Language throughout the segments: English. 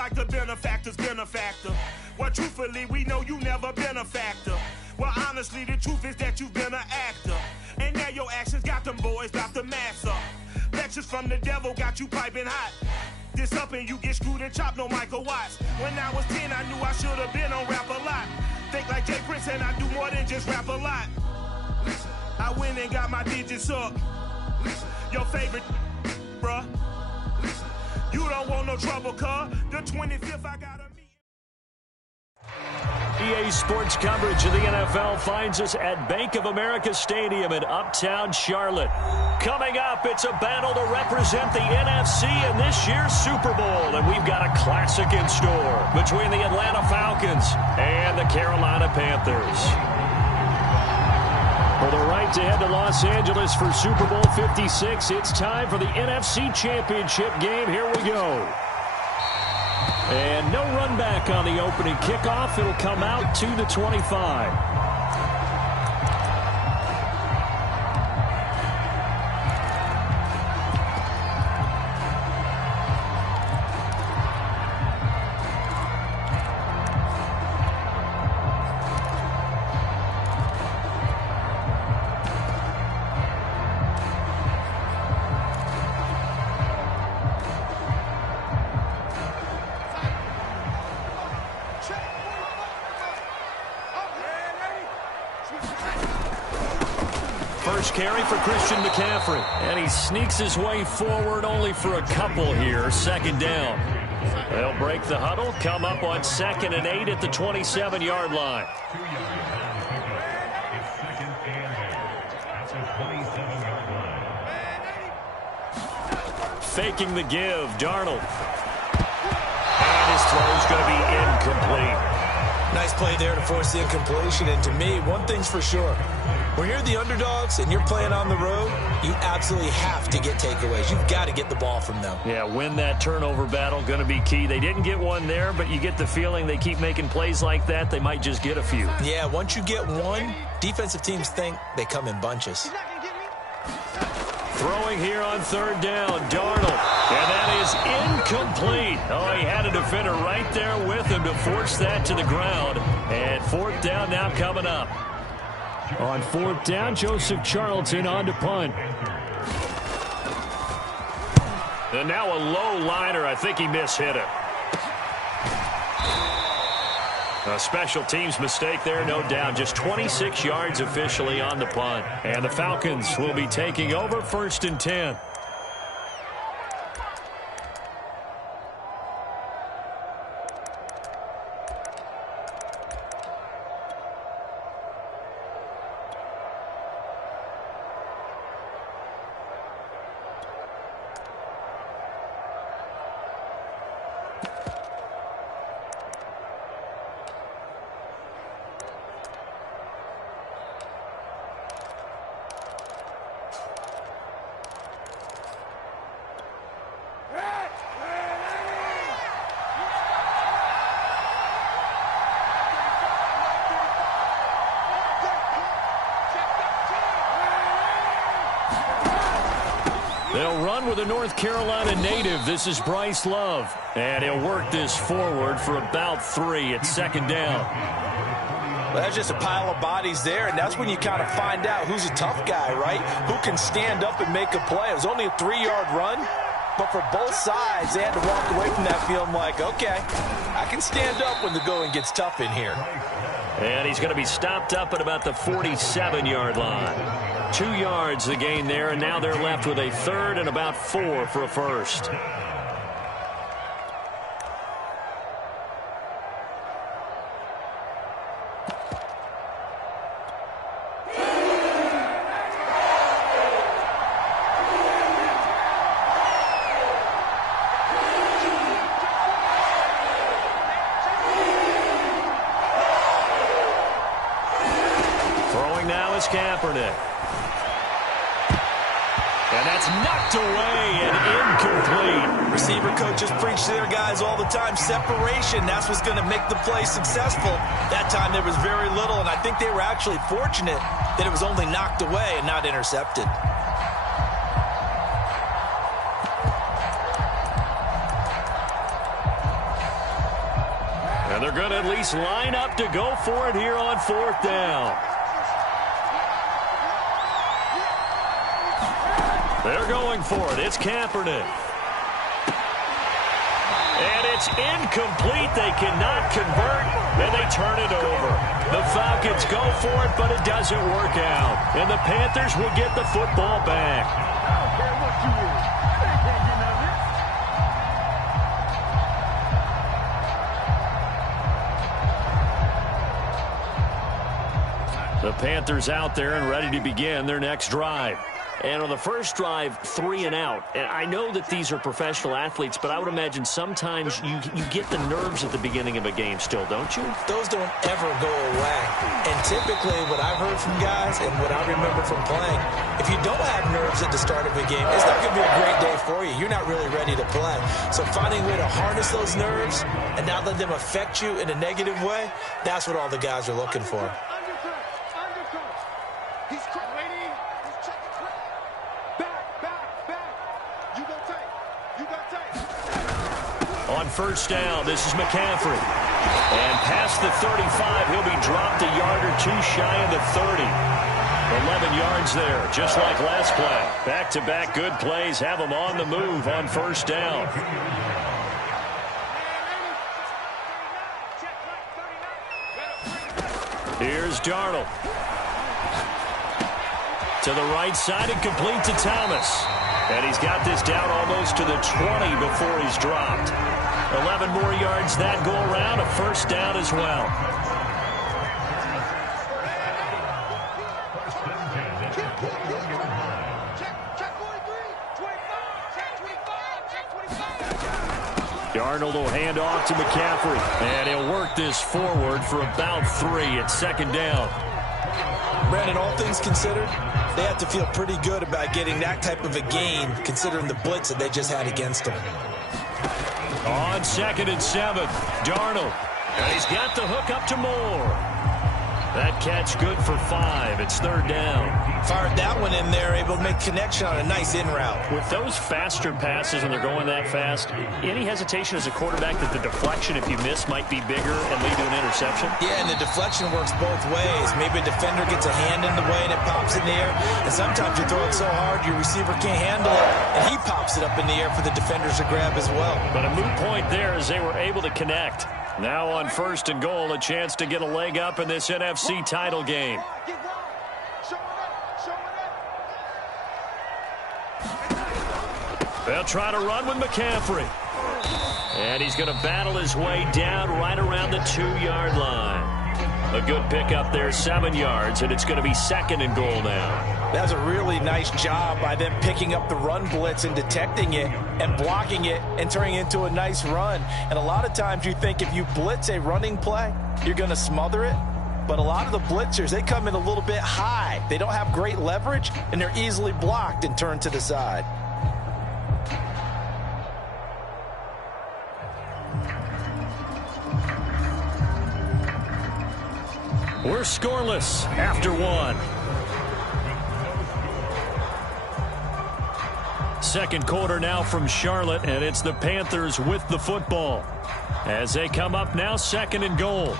like the benefactor's benefactor. Well, truthfully, we know you never been a factor. Well, honestly, the truth is that you've been an actor. And now your actions got them boys about to mass up. Lectures from the devil got you piping hot. This up and you get screwed and chopped, no Michael Watts. When I was 10, I knew I should have been on Rap a Lot. Think like Jay Prince and I do more than just rap a lot. I went and got my digits up. Your favorite, bruh. You don't want no trouble, cuz. The 25th, I got a meet. EA Sports coverage of the NFL finds us at Bank of America Stadium in Uptown Charlotte. Coming up, it's a battle to represent the NFC in this year's Super Bowl, and we've got a classic in store between the Atlanta Falcons and the Carolina Panthers. For the right to head to Los Angeles for Super Bowl 56, it's time for the NFC Championship game. Here we go. And no run back on the opening kickoff. It'll come out to the 25. First carry for Christian McCaffrey. And he sneaks his way forward only for a couple here. Second down. They'll break the huddle, come up on 2nd and 8 at the 27-yard line. Faking the give, Darnold. And his throw's going to be incomplete. Nice play there to force the incompletion. And to me, one thing's for sure. When you're the underdogs and you're playing on the road, you absolutely have to get takeaways. You've got to get the ball from them. Yeah, win that turnover battle, going to be key. They didn't get one there, but you get the feeling they keep making plays like that, they might just get a few. Yeah, once you get one, defensive teams think they come in bunches. Throwing here on 3rd down, Darnold. And that is incomplete. Oh, he had a defender right there with him to force that to the ground. And 4th down now coming up. On 4th down, Joseph Charlton on to punt. And now a low liner. I think he mishit it. A special teams mistake there, no doubt. Just 26 yards officially on the punt. And the Falcons will be taking over 1st and 10. They'll run with a North Carolina native. This is Bryce Love. And he'll work this forward for about 3 at 2nd down. Well, that's just a pile of bodies there, and that's when you kind of find out who's a tough guy, right? Who can stand up and make a play. It was only a 3-yard run, but for both sides, they had to walk away from that feeling like, okay, I can stand up when the going gets tough in here. And he's going to be stopped up at about the 47-yard line. 2 yards the gain there, and now they're left with a 3rd and about 4 for a first. Throwing now is Kaepernick. And that's knocked away and incomplete. Receiver coaches preach to their guys all the time. Separation, that's what's going to make the play successful. That time there was very little, and I think they were actually fortunate that it was only knocked away and not intercepted. And they're going to at least line up to go for it here on 4th down. They're going for it. It's Kaepernick. And it's incomplete. They cannot convert, and they turn it over. The Falcons go for it, but it doesn't work out. And the Panthers will get the football back. I don't care what you is. They can't get none of this. The Panthers out there and ready to begin their next drive. And on the first drive, 3 and out. And I know that these are professional athletes, but I would imagine sometimes you get the nerves at the beginning of a game still, don't you? Those don't ever go away. And typically what I've heard from guys and what I remember from playing, if you don't have nerves at the start of a game, it's not going to be a great day for you. You're not really ready to play. So finding a way to harness those nerves and not let them affect you in a negative way, that's what all the guys are looking for. On first down, this is McCaffrey. And past the 35, he'll be dropped a yard or two shy of the 30. 11 yards there, just like last play. Back-to-back good plays have them on the move on first down. Here's Darnold. To the right side and complete to Thomas. And he's got this down almost to the 20 before he's dropped. 11 more yards that go around, a first down as well. Darnold will hand off to McCaffrey. And he'll work this forward for about 3 at second down. Brandon, all things considered, they have to feel pretty good about getting that type of a gain, considering the blitz that they just had against them. On 2nd and 7, Darnold. And he's got the hook up to Moore. That catch good for 5. It's third down. Fired that one in there, able to make connection on a nice in route. With those faster passes when they're going that fast, any hesitation as a quarterback that the deflection, if you miss, might be bigger and lead to an interception? Yeah, and the deflection works both ways. Maybe a defender gets a hand in the way and it pops in the air. And sometimes you throw it so hard your receiver can't handle it, and he pops it up in the air for the defenders to grab as well. But a moot point there as they were able to connect. Now on 1st and goal, a chance to get a leg up in this NFC title game. They'll try to run with McCaffrey. And he's going to battle his way down right around the 2-yard line. A good pickup there, 7 yards, and it's going to be 2nd and goal now. That was a really nice job by them picking up the run blitz and detecting it and blocking it and turning it into a nice run. And a lot of times you think if you blitz a running play, you're going to smother it. But a lot of the blitzers, they come in a little bit high. They don't have great leverage, and they're easily blocked and turned to the side. We're scoreless after 1. Second quarter now from Charlotte, and it's the Panthers with the football. As they come up now, 2nd and goal.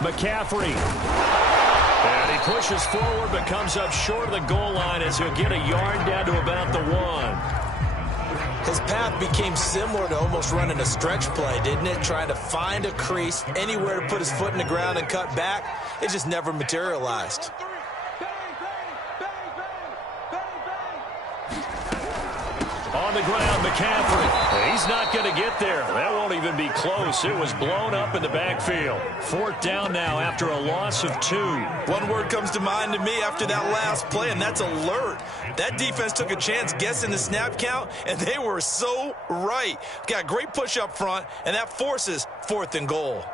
McCaffrey. And he pushes forward but comes up short of the goal line as he'll get a yard down to about the 1. His path became similar to almost running a stretch play, didn't it? Trying to find a crease, anywhere to put his foot in the ground and cut back. It just never materialized. On the ground, McCaffrey. He's not going to get there. That won't even be close. It was blown up in the backfield. 4th down now after a loss of 2. One word comes to mind to me after that last play, and that's alert. That defense took a chance guessing the snap count, and they were so right. Got a great push up front, and that forces 4th and goal.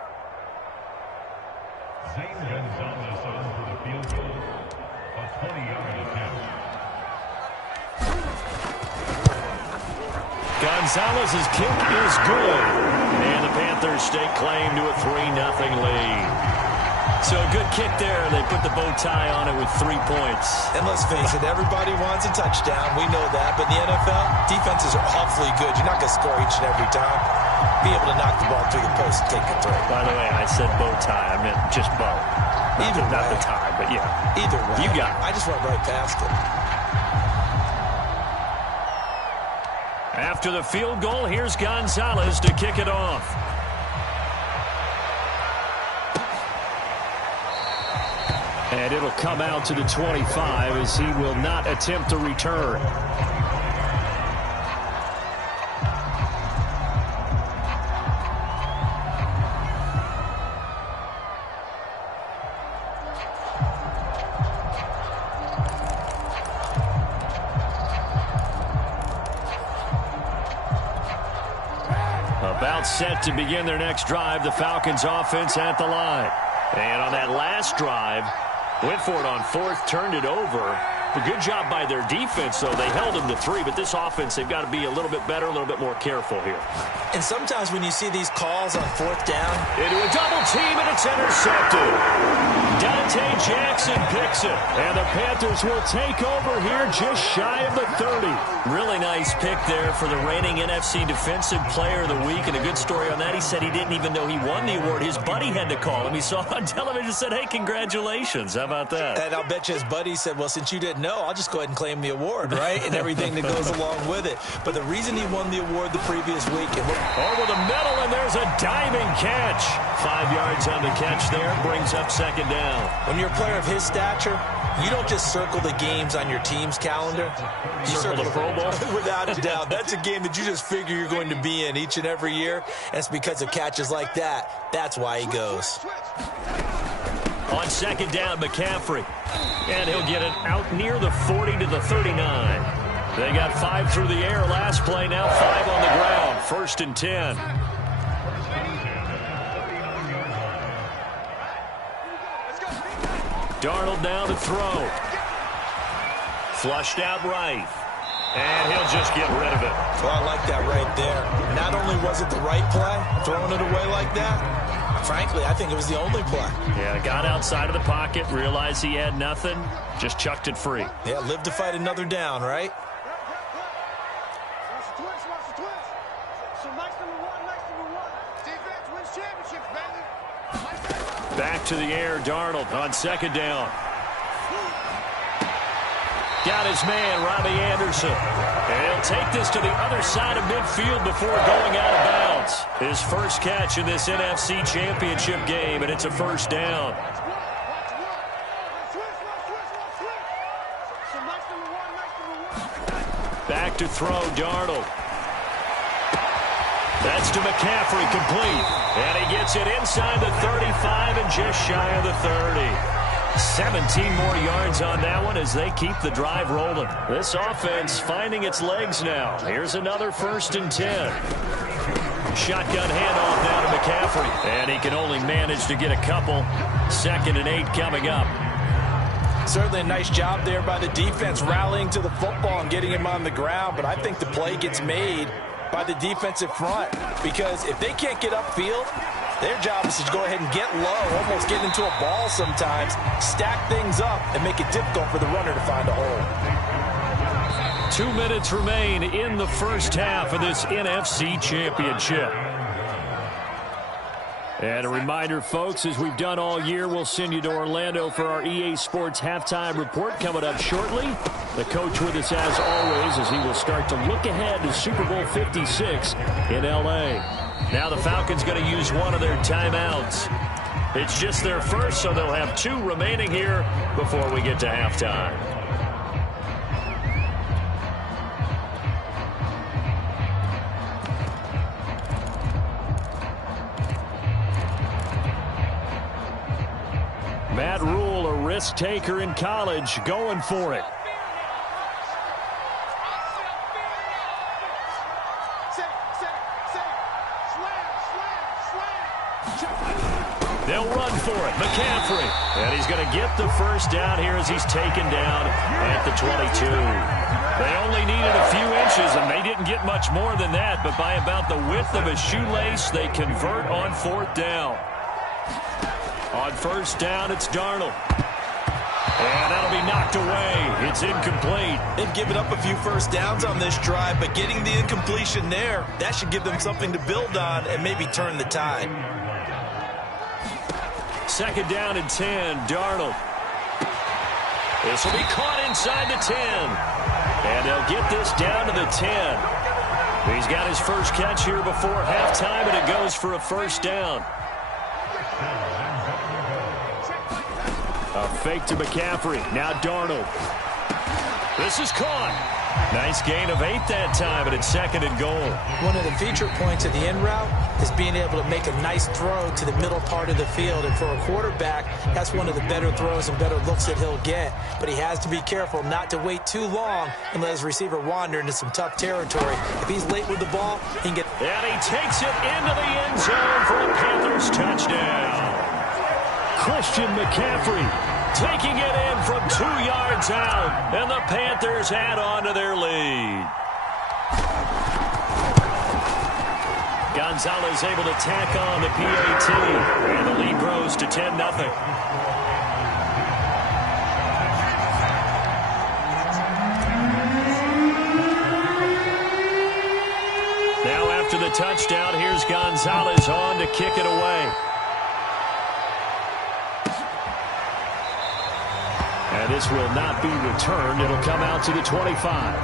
Gonzalez's kick is good. And the Panthers stake claim to a 3-0 lead. So a good kick there. They put the bow tie on it with 3 points. And let's face it, everybody wants a touchdown. We know that. But in the NFL, defenses are awfully good. You're not going to score each and every time. Be able to knock the ball through the post and take a throw. By the way, I said bow tie. I meant just bow. Not the tie, but yeah. Either way. You got it. I just went right past it. After the field goal, here's Gonzalez to kick it off. And it'll come out to the 25 as he will not attempt to return. About set to begin their next drive, the Falcons offense at the line. And on that last drive, went for it on fourth, turned it over. A good job by their defense, though. They held them to 3, but this offense, they've got to be a little bit better, a little bit more careful here. And sometimes when you see these calls on fourth down. Into a double team, and it's intercepted. Dante Jackson picks it. And the Panthers will take over here just shy of the 30. Really nice pick there for the reigning NFC Defensive Player of the Week. And a good story on that. He said he didn't even know he won the award. His buddy had to call him. He saw on television and said, hey, congratulations. How about that? And I'll bet you his buddy said, well, since you didn't know, I'll just go ahead and claim the award, right? And everything that goes along with it. But the reason he won the award the previous week. Over the middle, and there's a diving catch. 5 yards on the catch there. Brings up second down. When you're a player of his stature, you don't just circle the games on your team's calendar. You circle the Pro Bowl? Without a doubt. That's a game that you just figure you're going to be in each and every year. And it's because of catches like that. That's why he goes. On second down, McCaffrey. And he'll get it out near the 40 to the 39. They got 5 through the air last play, now 5 on the ground. 1st and 10. Darnold now to throw. Flushed out right. And he'll just get rid of it. Well, I like that right there. Not only was it the right play, throwing it away like that, frankly, I think it was the only play. Yeah, got outside of the pocket, realized he had nothing, just chucked it free. Yeah, live to fight another down, right? Back to the air, Darnold on second down. Got his man, Robbie Anderson. And he'll take this to the other side of midfield before going out of bounds. His first catch in this NFC Championship game, and it's a first down. Back to throw, Darnold. That's to McCaffrey, complete. And he gets it inside the 35 and just shy of the 30. 17 more yards on that one as they keep the drive rolling. This offense finding its legs now. Here's another 1st and 10. Shotgun handoff now to McCaffrey. And he can only manage to get a couple. 2nd and 8 coming up. Certainly a nice job there by the defense rallying to the football and getting him on the ground. But I think the play gets made by the defensive front, because if they can't get upfield, their job is to go ahead and get low, almost get into a ball sometimes, stack things up, and make it difficult for the runner to find a hole. 2 minutes remain in the first half of this NFC Championship. And a reminder, folks, as we've done all year, we'll send you to Orlando for our EA Sports halftime report coming up shortly. The coach with us as always as he will start to look ahead to Super Bowl 56 in L.A. Now the Falcons going to use one of their timeouts. It's just their first, so they'll have 2 remaining here before we get to halftime. Matt Rule, a risk taker in college, going for it. They'll run for it. McCaffrey. And he's going to get the first down here as he's taken down at the 22. They only needed a few inches, and they didn't get much more than that, but by about the width of a shoelace, they convert on 4th down. On 1st down, it's Darnold. And that'll be knocked away. It's incomplete. They've given up a few first downs on this drive, but getting the incompletion there, that should give them something to build on and maybe turn the tide. 2nd down and 10, Darnold. This will be caught inside the 10. And they'll get this down to the 10. He's got his first catch here before halftime, and it goes for a 1st down. A fake to McCaffrey. Now Darnold. This is caught. Nice gain of 8 that time, and it's 2nd and goal. One of the feature points of the in route is being able to make a nice throw to the middle part of the field. And for a quarterback, that's one of the better throws and better looks that he'll get. But he has to be careful not to wait too long and let his receiver wander into some tough territory. If he's late with the ball, he can get... And he takes it into the end zone for a Panthers touchdown. Christian McCaffrey taking it in from 2 yards out, and the Panthers add on to their lead. Gonzalez able to tack on the PAT, and the lead grows to 10-0. Now after the touchdown, here's Gonzalez on to kick it away. And this will not be returned. It'll come out to the 25.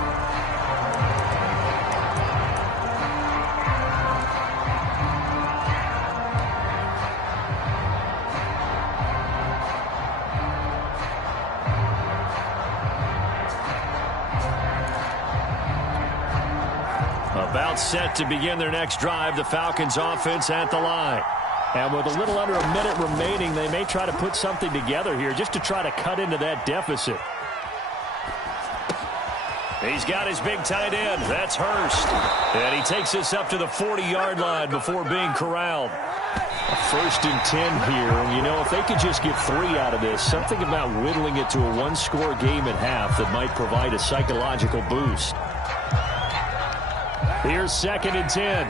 About set to begin their next drive, the Falcons offense at the line. And with a little under a minute remaining, they may try to put something together here just to try to cut into that deficit. He's got his big tight end. That's Hurst. And he takes this up to the 40-yard line before being corralled. 1st and 10 here. And, you know, if they could just get 3 out of this, something about whittling it to a 1-score game at half that might provide a psychological boost. Here's 2nd and 10.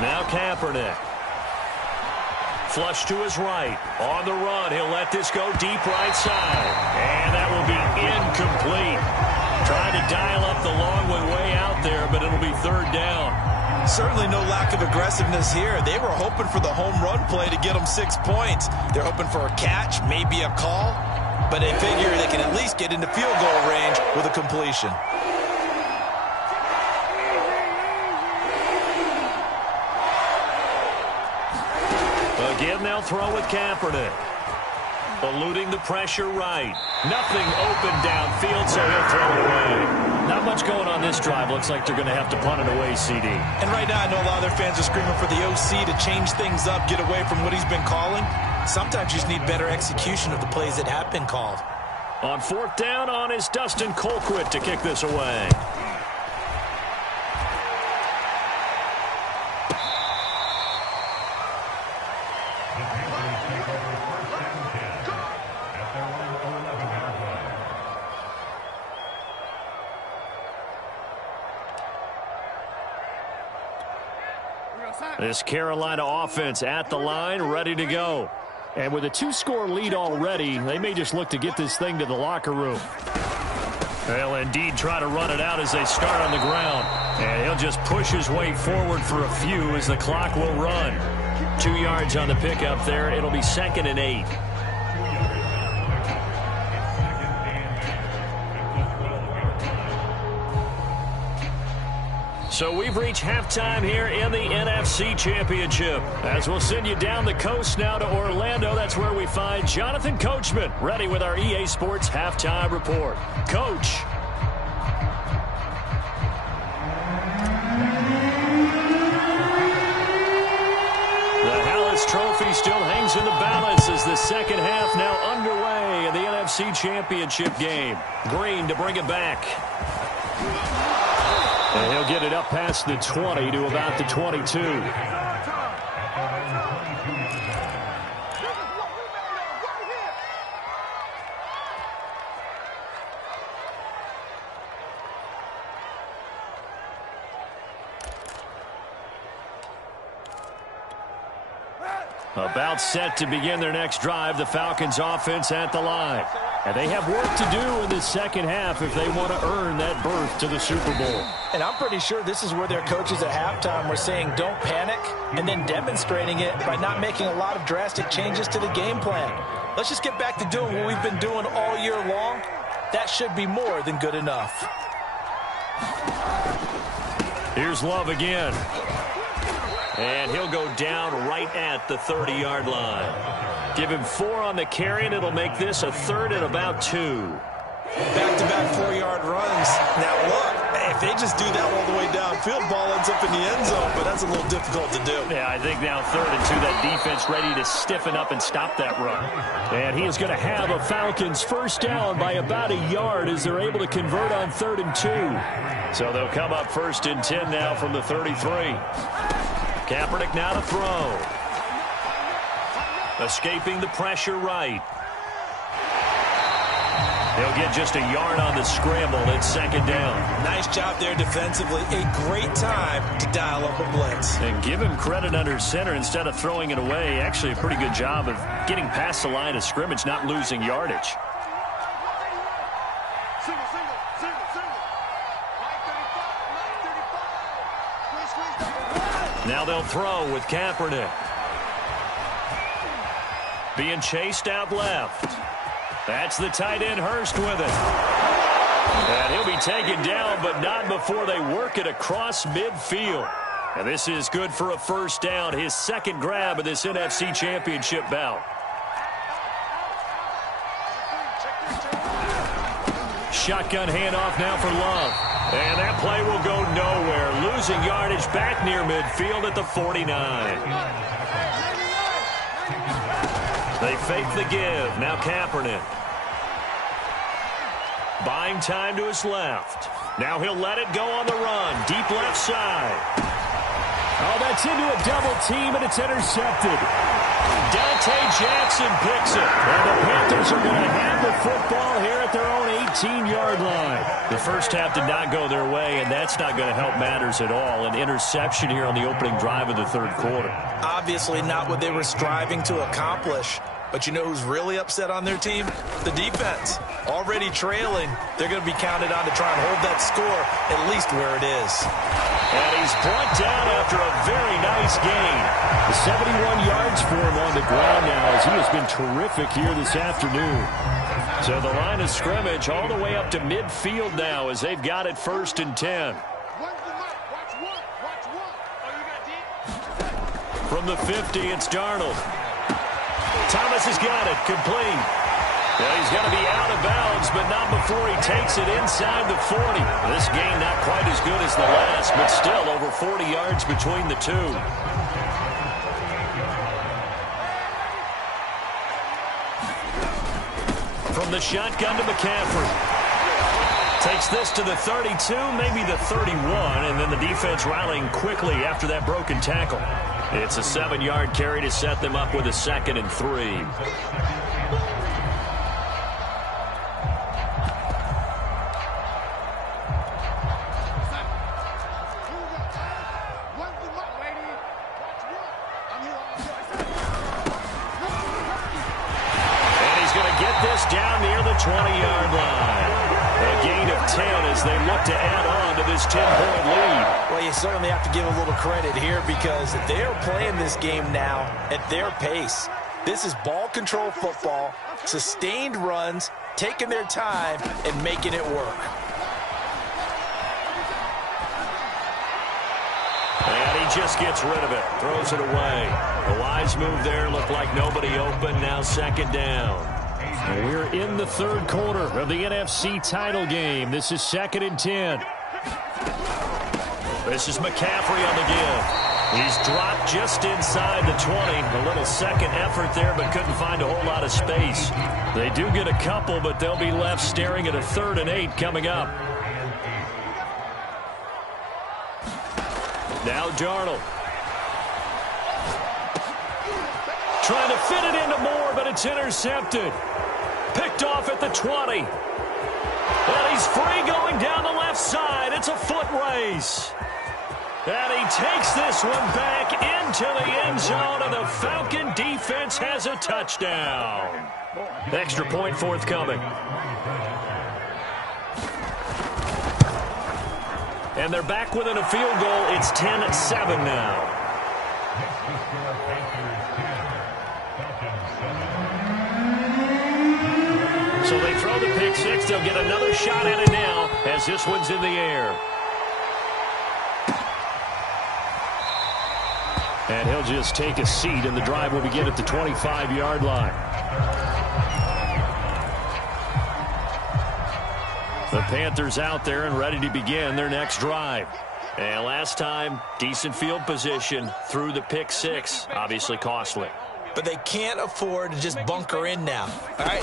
Now Kaepernick. Flush to his right. On the run. He'll let this go deep right side. And that will be incomplete. Trying to dial up the long way out there, but it'll be 3rd down. Certainly no lack of aggressiveness here. They were hoping for the home run play to get them 6 points. They're hoping for a catch, maybe a call, but they figure they can at least get into field goal range with a completion. Again, they'll throw with Kaepernick. Eluding the pressure right. Nothing open downfield, so he'll throw it away. Not much going on this drive. Looks like they're going to have to punt it away, CD. And right now, I know a lot of their fans are screaming for the OC to change things up, get away from what he's been calling. Sometimes you just need better execution of the plays that have been called. On 4th down, on is Dustin Colquitt to kick this away. This Carolina offense at the line, ready to go. And with a 2-score lead already, they may just look to get this thing to the locker room. They'll indeed try to run it out as they start on the ground. And he'll just push his way forward for a few as the clock will run. 2 yards on the pickup there. It'll be 2nd and 8. So we've reached halftime here in the NFC Championship. As we'll send you down the coast now to Orlando, that's where we find Jonathan Coachman, ready with our EA Sports Halftime Report. Coach. The Hallis Trophy still hangs in the balance as the second half now underway in the NFC Championship game. Green to bring it back. And he'll get it up past the 20 to about the 22. About set to begin their next drive, the Falcons offense at the line. And they have work to do in the second half if they want to earn that berth to the Super Bowl. And I'm pretty sure this is where their coaches at halftime were saying don't panic, and then demonstrating it by not making a lot of drastic changes to the game plan. Let's just get back to doing what we've been doing all year long. That should be more than good enough. Here's Love again. And he'll go down right at the 30-yard line. Give him 4 on the carry, and it'll make this a 3rd and about 2. Back-to-back 4-yard runs. Now, look, if they just do that all the way downfield, ball ends up in the end zone, but that's a little difficult to do. Yeah, I think now 3rd and 2, that defense ready to stiffen up and stop that run. And he is going to have a Falcons first down by about a yard as they're able to convert on 3rd and 2. So they'll come up 1st and 10 now from the 33. Kaepernick now to throw. Escaping the pressure right. He'll get just a yard on the scramble. It's 2nd down. Nice job there defensively. A great time to dial up a blitz. And give him credit under center instead of throwing it away. Actually a pretty good job of getting past the line of scrimmage, not losing yardage. Now they'll throw with Kaepernick. Being chased out left. That's the tight end Hurst with it. And he'll be taken down, but not before they work it across midfield. And this is good for a first down, his 2nd grab of this NFC Championship bout. Shotgun handoff now for Love. And that play will go nowhere. Losing yardage back near midfield at the 49. They fake the give. Now Kaepernick. Buying time to his left. Now he'll let it go on the run. Deep left side. Oh, that's into a double team, and it's intercepted. Dante Jackson picks it. And the Panthers are going to have the football here at their own 18-yard line. The first half did not go their way, and that's not going to help matters at all. An interception here on the opening drive of the 3rd quarter. Obviously not what they were striving to accomplish. But you know who's really upset on their team? The defense. Already trailing. They're going to be counted on to try and hold that score at least where it is. And he's brought down after a very nice gain. 71 yards for him on the ground now as he has been terrific here this afternoon. So the line of scrimmage all the way up to midfield now as they've got it 1st and 10. From the 50, it's Darnold. Thomas has got it, complete. Well, he's going to be out of bounds, but not before he takes it inside the 40. This game not quite as good as the last, but still over 40 yards between the two. From the shotgun to McCaffrey. Takes this to the 32, maybe the 31, and then the defense rallying quickly after that broken tackle. It's a 7-yard carry to set them up with a 2nd and 3. And he's going to get this down near the 20-yard line. A gain of 10 as they look to add on to this 10-point lead. Well, you certainly have to give a little credit here because they are playing this game now at their pace. This is ball control football, sustained runs, taking their time, and making it work. And he just gets rid of it, throws it away. A wise move there, looked like nobody open, now 2nd down. We're in the 3rd quarter of the NFC title game. This is 2nd and 10. This is McCaffrey on the give. He's dropped just inside the 20. A little second effort there, but couldn't find a whole lot of space. They do get a couple, but they'll be left staring at a 3rd and 8 coming up. Now Darnold. Trying to fit it into Moore, but it's intercepted. Picked off at the 20. And he's free going down the left side. It's a foot race. And he takes this one back into the end zone, and the Falcon defense has a touchdown. Extra point forthcoming. And they're back within a field goal. It's 10-7 now. So they throw the pick six. They'll get another shot at it now as this one's in the air. And he'll just take a seat, and the drive will begin at the 25-yard line. The Panthers out there and ready to begin their next drive. And last time, decent field position through the pick six. Obviously costly. But they can't afford to just bunker in now. All right,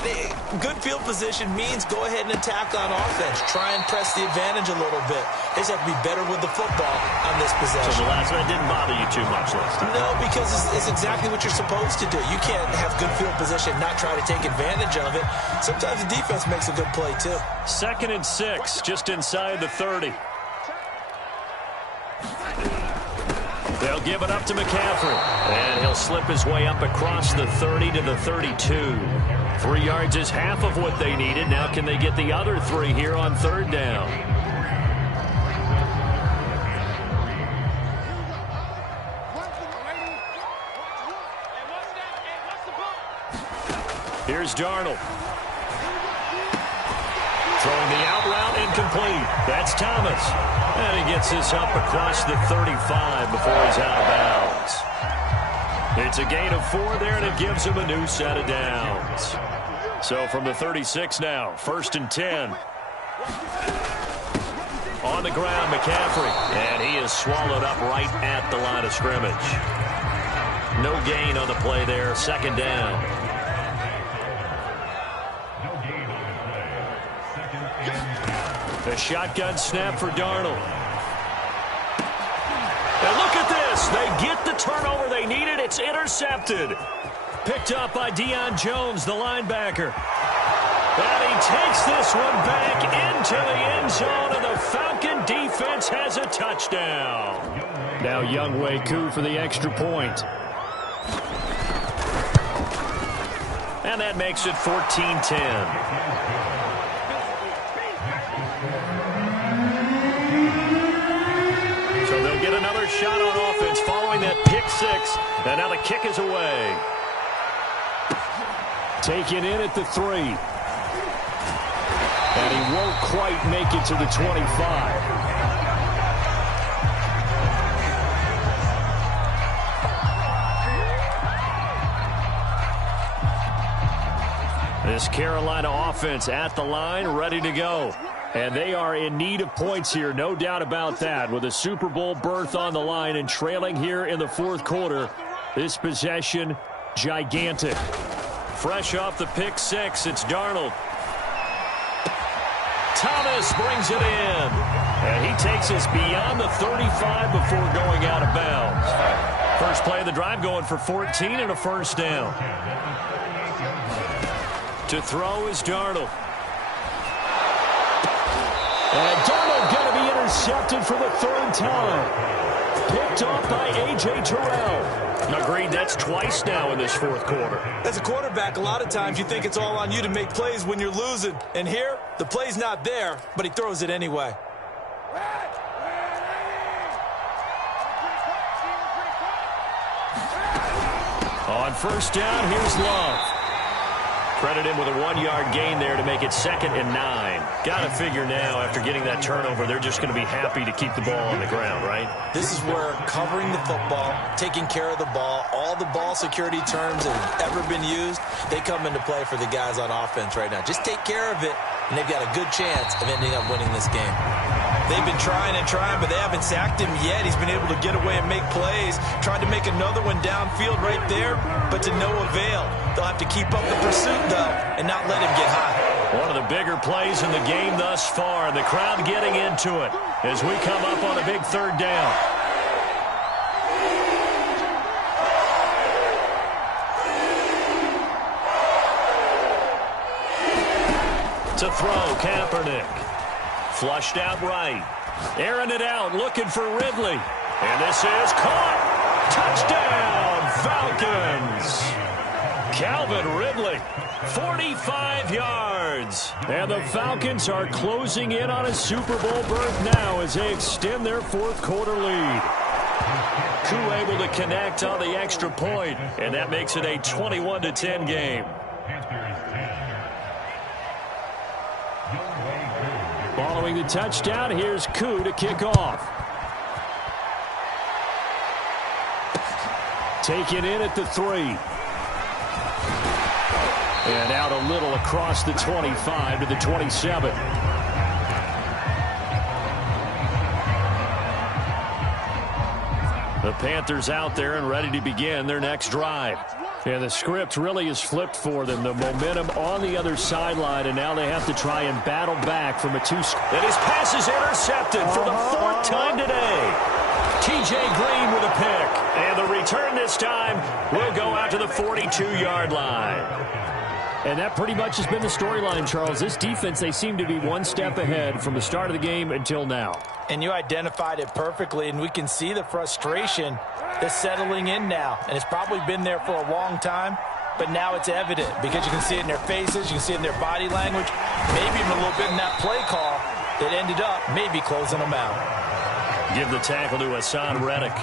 good field position means go ahead and attack on offense. Try and press the advantage a little bit. They just have to be better with the football on this possession. So the last one didn't bother you too much last time? No, because it's exactly what you're supposed to do. You can't have good field position, not try to take advantage of it. Sometimes the defense makes a good play, too. 2nd and 6, just inside the 30. They'll give it up to McCaffrey. And he'll slip his way up across the 30 to the 32. 3 yards is half of what they needed. Now can they get the other 3 here on 3rd down? Here's Darnold. Throwing the out route incomplete. That's Thomas. And he gets this up across the 35 before he's out of bounds. It's a gain of 4 there, and it gives him a new set of downs. So from the 36 now, 1st and 10. On the ground, McCaffrey. And he is swallowed up right at the line of scrimmage. No gain on the play there, 2nd down. A shotgun snap for Darnold. And look at this. They get the turnover they needed. It's intercepted. Picked up by Deion Jones, the linebacker. And he takes this one back into the end zone, and the Falcon defense has a touchdown. Now Younghoe Koo for the extra point. And that makes it 14-10. So they'll get another shot on offense following that pick six. And now the kick is away. Taken in at the 3. And he won't quite make it to the 25. This Carolina offense at the line, ready to go. And they are in need of points here, no doubt about that. With a Super Bowl berth on the line and trailing here in the 4th quarter, this possession, gigantic. Fresh off the pick six, it's Darnold. Thomas brings it in. And he takes us beyond the 35 before going out of bounds. First play of the drive going for 14 and a 1st down. To throw is Darnold. And Darnold going to be intercepted for the 3rd time. Picked off by A.J. Terrell. Agreed, that's twice now in this 4th quarter. As a quarterback, a lot of times you think it's all on you to make plays when you're losing. And here, the play's not there, but he throws it anyway. On 1st down, here's Love. Credit him with a 1-yard gain there to make it 2nd and 9. Got to figure now, after getting that turnover, they're just going to be happy to keep the ball on the ground, right? This is where covering the football, taking care of the ball, all the ball security terms that have ever been used, they come into play for the guys on offense right now. Just take care of it, and they've got a good chance of ending up winning this game. They've been trying and trying, but they haven't sacked him yet. He's been able to get away and make plays. Tried to make another one downfield right there, but to no avail. They'll have to keep up the pursuit, though, and not let him get high. One of the bigger plays in the game thus far. The crowd getting into it as we come up on a big 3rd down. To throw, Kaepernick. Flushed out right. Airing it out, looking for Ridley. And this is caught. Touchdown, Falcons. Calvin Ridley, 45 yards. And the Falcons are closing in on a Super Bowl berth now as they extend their fourth quarter lead. Koo able to connect on the extra point, and that makes it a 21-10 game. Following the touchdown, here's Koo to kick off. Taken in at the 3. And out a little across the 25 to the 27. The Panthers out there and ready to begin their next drive. And the script really is flipped for them. The momentum on the other sideline, and now they have to try and battle back from a 2. And his pass is intercepted for the 4th time today. T.J. Green with a pick. And the return this time will go out to the 42-yard line. And that pretty much has been the storyline, Charles. This defense, they seem to be one step ahead from the start of the game until now. And you identified it perfectly, and we can see the frustration that's settling in now. And it's probably been there for a long time, but now it's evident because you can see it in their faces, you can see it in their body language, maybe even a little bit in that play call that ended up maybe closing them out. Give the tackle to Hassan Reddick.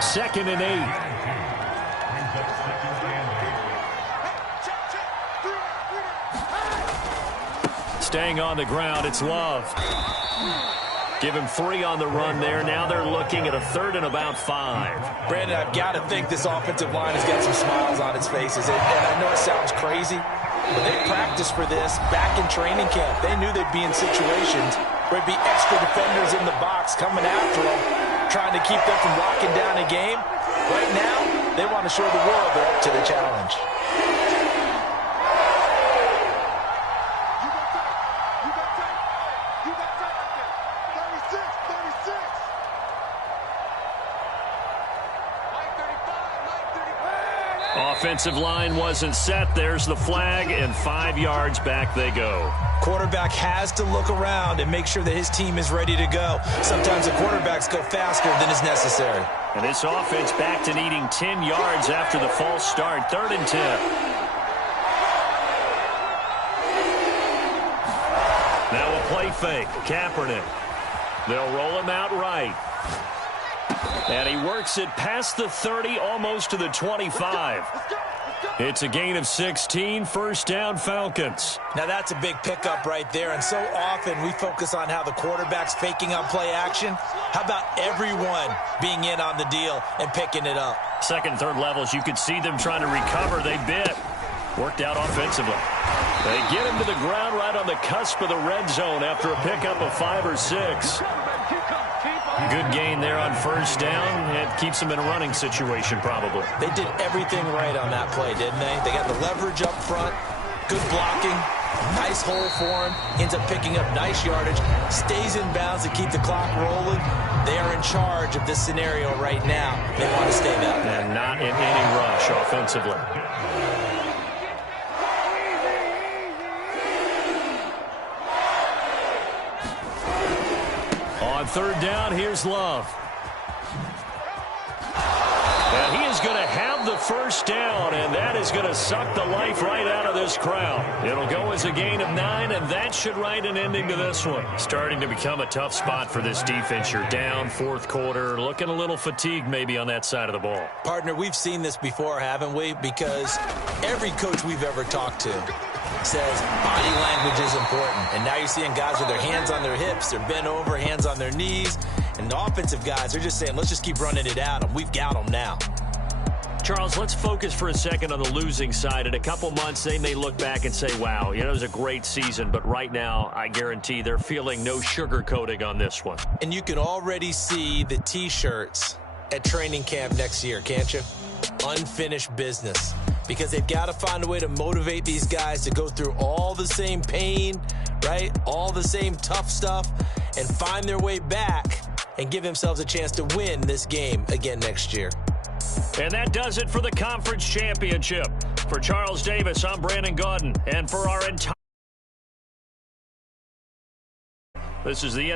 2nd and 8. Staying on the ground, it's Love. Give him 3 on the run there. Now they're looking at a 3rd and about 5. Brandon, I've got to think this offensive line has got some smiles on its faces. And I know it sounds crazy, but they practiced for this back in training camp. They knew they'd be in situations where it'd be extra defenders in the box coming after them, trying to keep them from locking down a game. Right now, they want to show the world they're up to the challenge. Offensive line wasn't set. There's the flag, and 5 yards back they go. Quarterback has to look around and make sure that his team is ready to go. Sometimes the quarterbacks go faster than is necessary. And this offense back to needing 10 yards after the false start. 3rd and 10. Now a play fake. Kaepernick. They'll roll him out right. And he works it past the 30, almost to the 25. It's a gain of 16, 1st down Falcons. Now that's a big pickup right there, and so often we focus on how the quarterback's faking on play action. How about everyone being in on the deal and picking it up? 2nd, 3rd levels, you could see them trying to recover. They bit. Worked out offensively. They get him to the ground right on the cusp of the red zone after a pickup of 5 or 6. Good gain there on 1st down. It keeps them in a running situation probably. They did everything right on that play, didn't they? They got the leverage up front, good blocking, nice hole for him, ends up picking up nice yardage, stays in bounds to keep the clock rolling. They are in charge of this scenario right now. They want to stay that way. And not in any rush offensively. On 3rd down, here's Love. And he is going to have the 1st down, and that is going to suck the life right out of this crowd. It'll go as a gain of 9, and that should write an ending to this one. Starting to become a tough spot for this defense. You're down 4th quarter, looking a little fatigued maybe on that side of the ball. Partner, we've seen this before, haven't we? Because every coach we've ever talked to says body language is important. And now you're seeing guys with their hands on their hips, they're bent over, hands on their knees. And the offensive guys are just saying, let's just keep running it at them. We've got them now. Charles, let's focus for a second on the losing side. In a couple months, they may look back and say, wow, it was a great season. But right now, I guarantee they're feeling no sugarcoating on this one. And you can already see the T-shirts at training camp next year, can't you? Unfinished business. Because they've got to find a way to motivate these guys to go through all the same pain, right? All the same tough stuff, and find their way back and give themselves a chance to win this game again next year. And that does it for the conference championship. For Charles Davis, I'm Brandon Gaudin. And for our entire... This is the